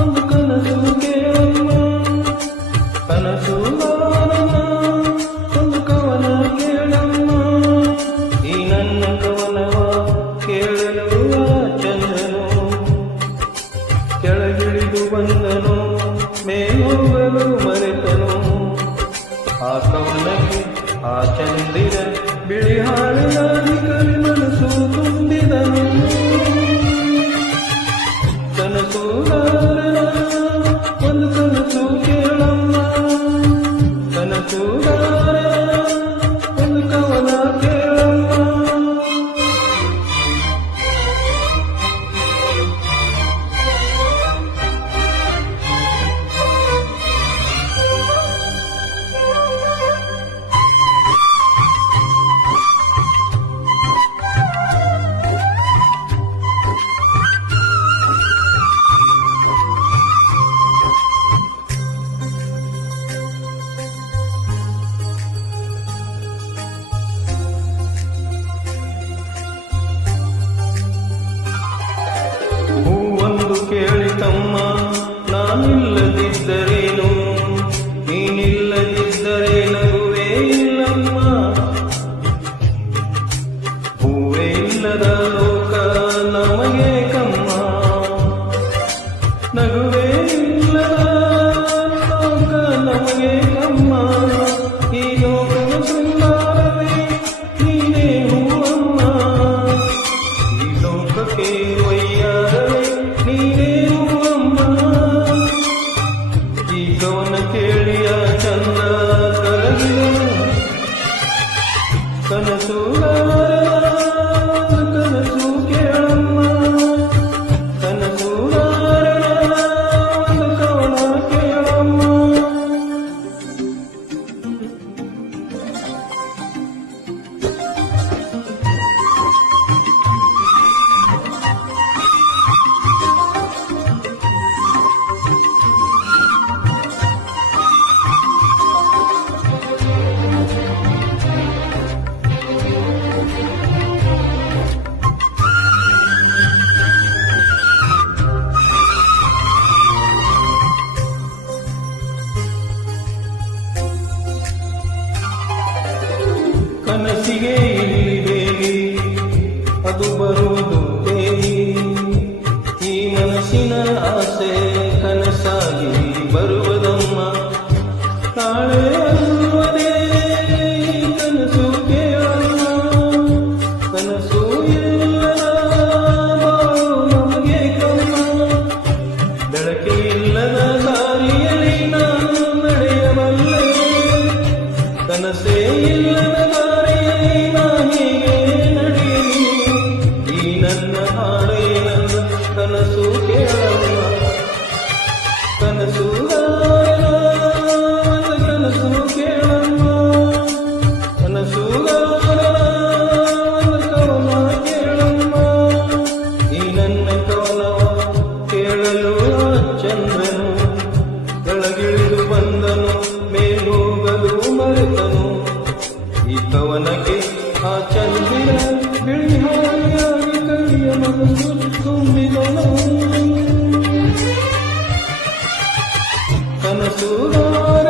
ಒಂದು ಕನಸು ಕೇಳಮ್ಮ ಕನಸು ಒಂದು ಕವನ ಕೇಳಮ್ಮ ಈ ನನ್ನ ಕವನವ ಕೇಳಲು ಚಂದ್ರನು ಕೆಳಗಿಳಿದು ಬಂದನು ಮೇಲೋಗಲು ಮರೆತನು ಆ ಕವನಕ್ಕೆ ಆ ಚಂದಿರ ಬಿಳಿ ಹಾಳಿನಾಗಿ ಕಲಿ ಮನಸ್ಸು ತುಂಬಿದನು ಕನಸುಗಾರನ ಒಂದು ಕನಸು ಕೇಳಮ್ಮ ಕನಸುಗಾರನ ಒಂದು ಕವನ ಕೇಳಮ್ಮ ಕೇಳಿತಮ್ಮ ನಾನಿಲ್ಲದಿದ್ದರೇನು ನೀನಿಲ್ಲದಿದ್ದರೆ ನಗುವೇ ಇಲ್ಲಮ್ಮ ಹೂವೇ ಇಲ್ಲದ ಲೋಕ ನಮಗೆ ಕಮ್ಮ ನಗುವೇ ಇಲ್ಲದ ಲೋಕ ನಮಗೆ ಕಮ್ಮ ಈ ಲೋಕದ ಸುಂದರವೇ ನೀನೇ ಹೂವಮ್ಮ ಈ ಲೋಕಕ್ಕೆ ವಯ್ಯಾರವೇ ನೀನೇ ಹೂವಮ್ಮ ಈ ಕವನ ಕೇಳಿಯ ಚಂದ ಕರಗಿದನು ಕನಸುಗಾರನ ಕನಸು ಕೇಳಮ್ಮ ಕನಸುಗಾರನ ಒಂದು ಕವನ ಕೇಳಮ್ಮ ಕನಸಿಗೆ ಇಳಿಬೇಡಿ ಅದು ಬರುವುದು ತೇಲಿ ಈ ಮನಸ್ಸಿನ ಆಸೆ ಕನಸಾಗಿ ಬರುವುದಮ್ಮ ನಾಳೆ ಅನ್ನುವುದೇ ಕನಸು ಕೇಳಮ್ಮ ಕನಸು ಇಲ್ಲದ ಬಾಳು ನಮಗೆ ಕಮ್ಮ ಬೆಳಕೆ ಇಲ್ಲದ ದಾರಿಯಲ್ಲಿ ನಾನು ನಡೆಯಬಲ್ಲೆ ಕನಸೇ ಇಲ್ಲದ ನನ್ನ ಹಾಡೇ ನನ್ನ ಕನಸು ಕೇಳಮ್ಮ ಕನಸುಗಾರನ ಕನಸು ಕೇಳಮ್ಮ ಕನಸುಗಾರನ ಒಂದು ಕವನ ಕೇಳಮ್ಮ ಈ ನನ್ನ ಕವನವ ಕೇಳಲು ಚಂದ್ರನು ಕೆಳಗಿಳಿದು ಬಂದನು ಮೇಲೋಗಲು ಮರೆತನು ಈ ಕವನಕ್ಕೆ ಆ ಚಂದಿರ ಬಿಳಿ ಹಾಳಿಯಾಗಿ ಕಲಿಯ ಮನಸ್ಸು ತುಂಬಿದನು ಕನಸುಗಾರ